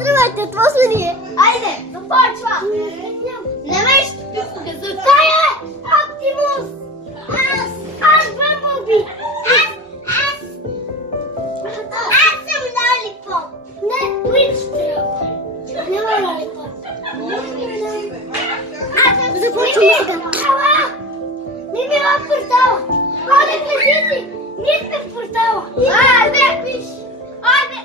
Здравейте, това сме ние. Айде, започва. Не ме ще тук. Тая е Оптимус. Аз Бъмбълби. Аз съм Лолипоп. Не, Уинч трябва. Няма Лолипоп. Започваме сега. Не ми в портала. Ходят на жити. Ние сме в портала. Айде, пиш. Айде.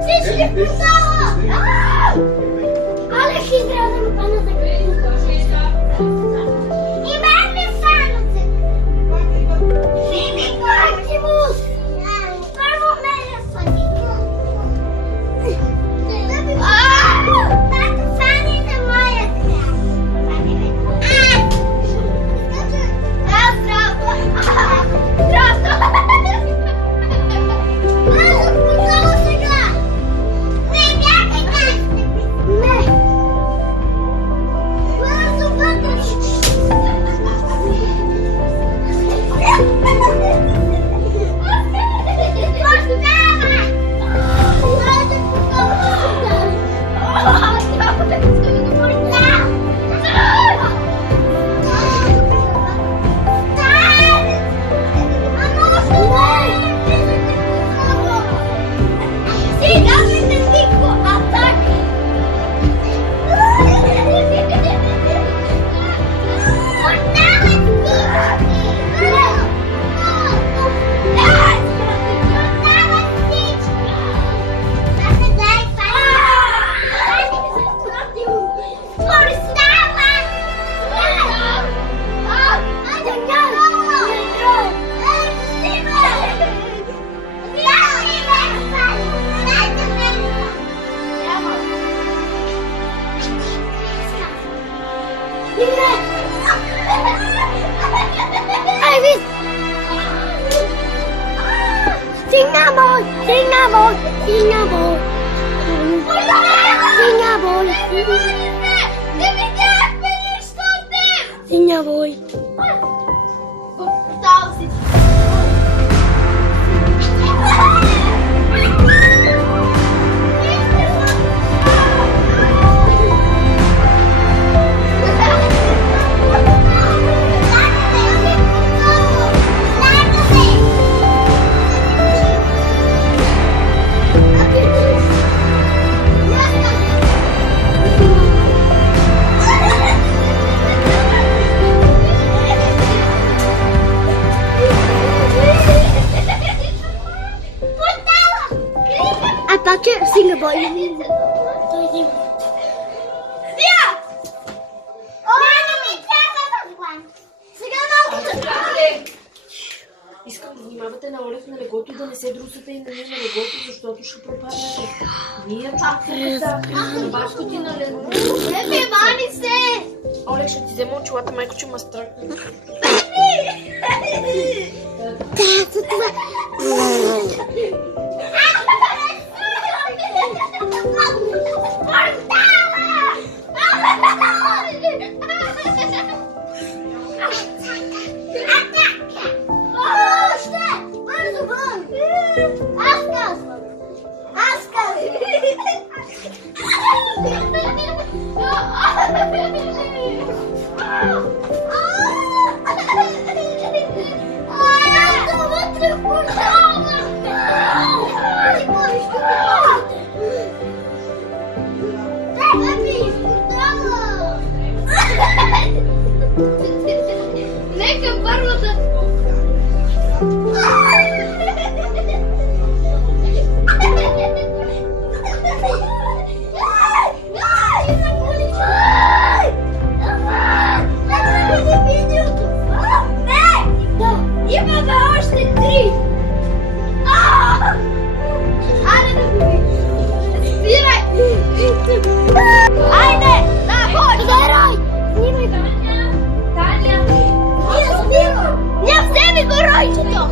Всички в портала! Алекс изтрябва да ме пана за гръб. И мен ми стана се. Фимико Оптимус! Първо мене фани. Тато, фани на моя крак. Здравко! Здравко! Бързо, портала сега! Не бягай там! Не! Бързо вътре! Искам да внимавате на Олег на леглото, да не се друсате и на нея на леглото, защото ще пропаднете. Ние чакаме на башко ти на легло. Не ме мани се! Олег, ще ти взема очилата, майко, че ма страх. Нека първата. Имаме още 3. Айде да го видим. Спирай. Айде, да, ходи. Дарай. Снимай го. Таня. Не вземи го ройчето.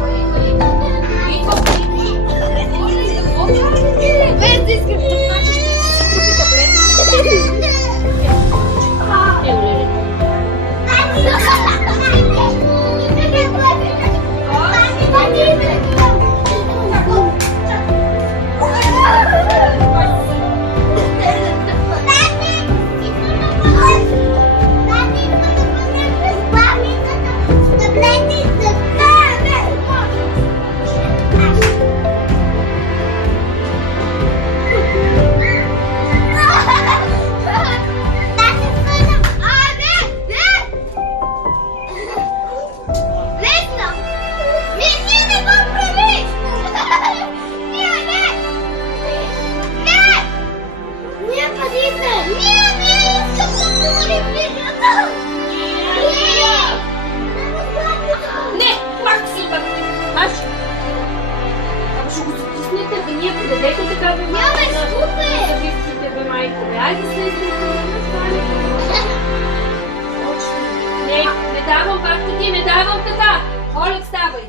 така! Олег, ставай!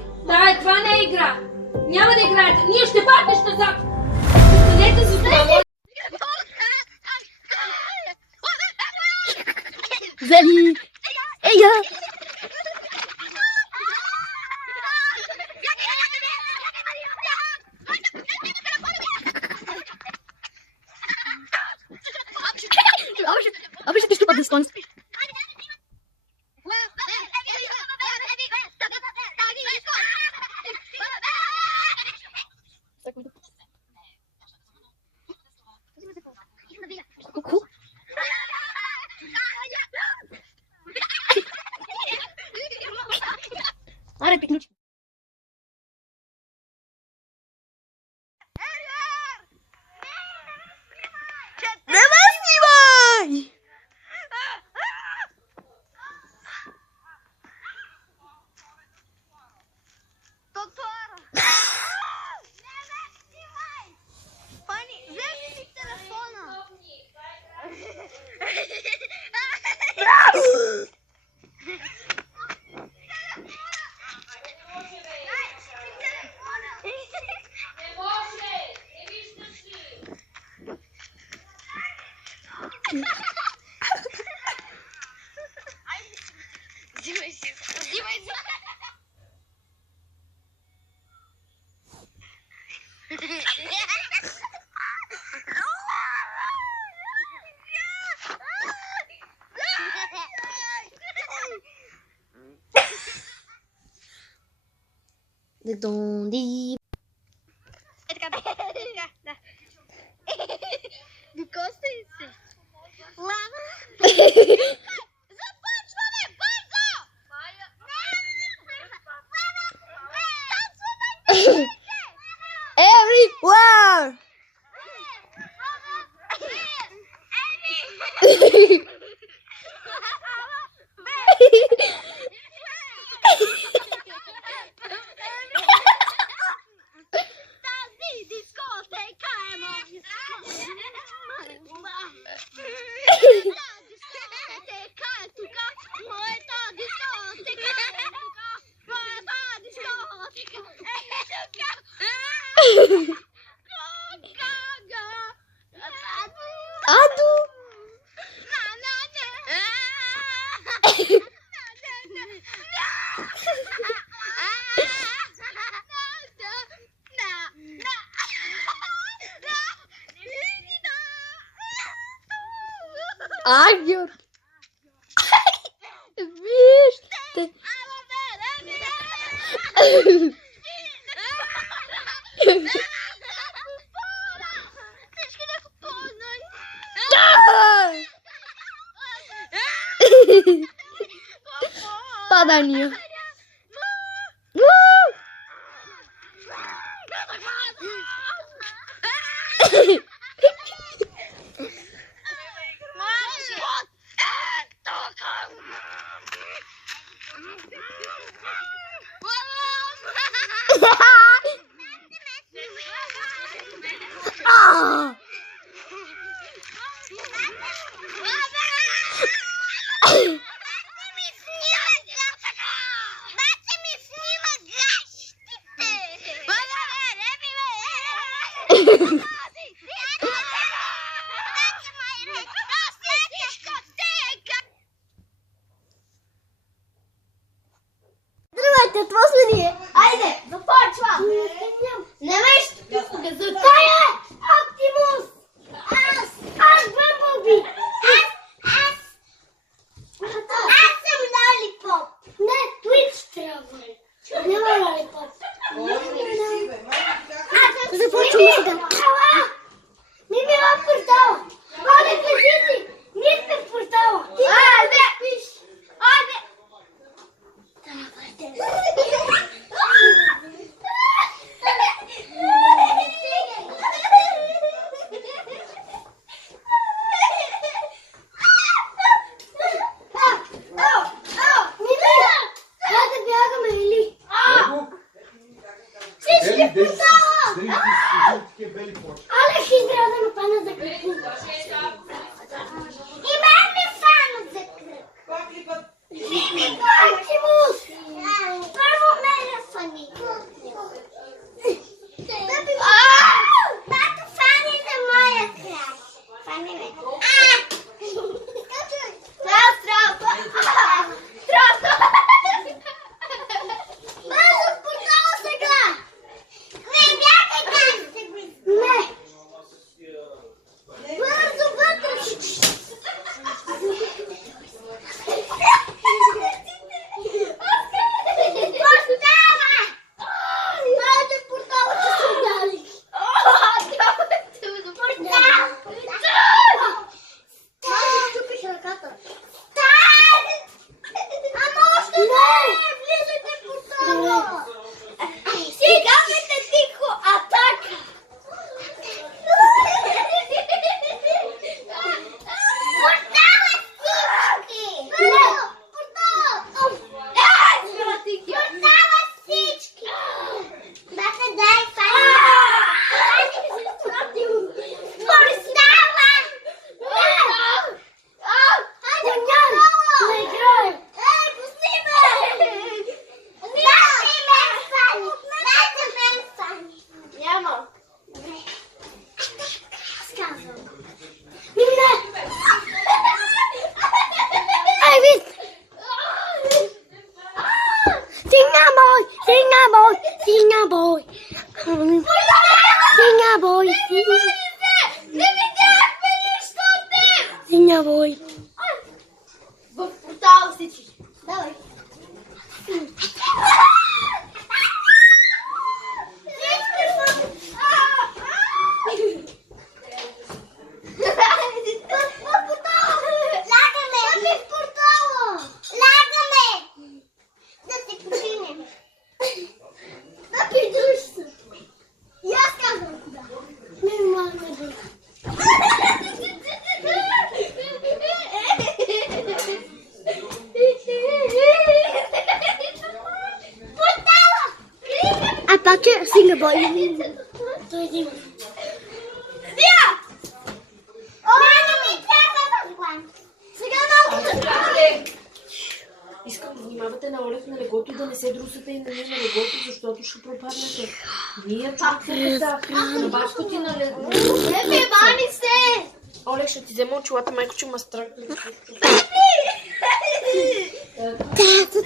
Това не е игра! Няма да играете! Ние ще паднеш назад! Останете за това! Вели! Ея! Aber ich hätte das sonst. Kuckuck. Аре, пикничка. Не ме снимай! Доndi. Е така, да. Докостай се. Лана. Започваме бързо! Everywhere. Аду. Агюр. Вижте. Падания. Здравейте, това сме ние. Айде, започвам. Не ме ще тук за тая! Оптимус! Аз Бъмбълби! Аз съм Лолипоп! Не, Твич трябва. Няма Лолипоп. Започваме сега. Мими в портала. Оля, кажи си. Ние сме в портала. Айде, пиш. Айде. Сега бъдете тихо, атака! Няма. В портала всички. Давай. I thought you were singing about you. Искам да внимавате на Олег на леглото, да не се друсате и на нея на леглото, защото ще пропаднете. Вие чакате на башко ти на легло. Олег, ще ти взема очилата, майко, че ма страх. That's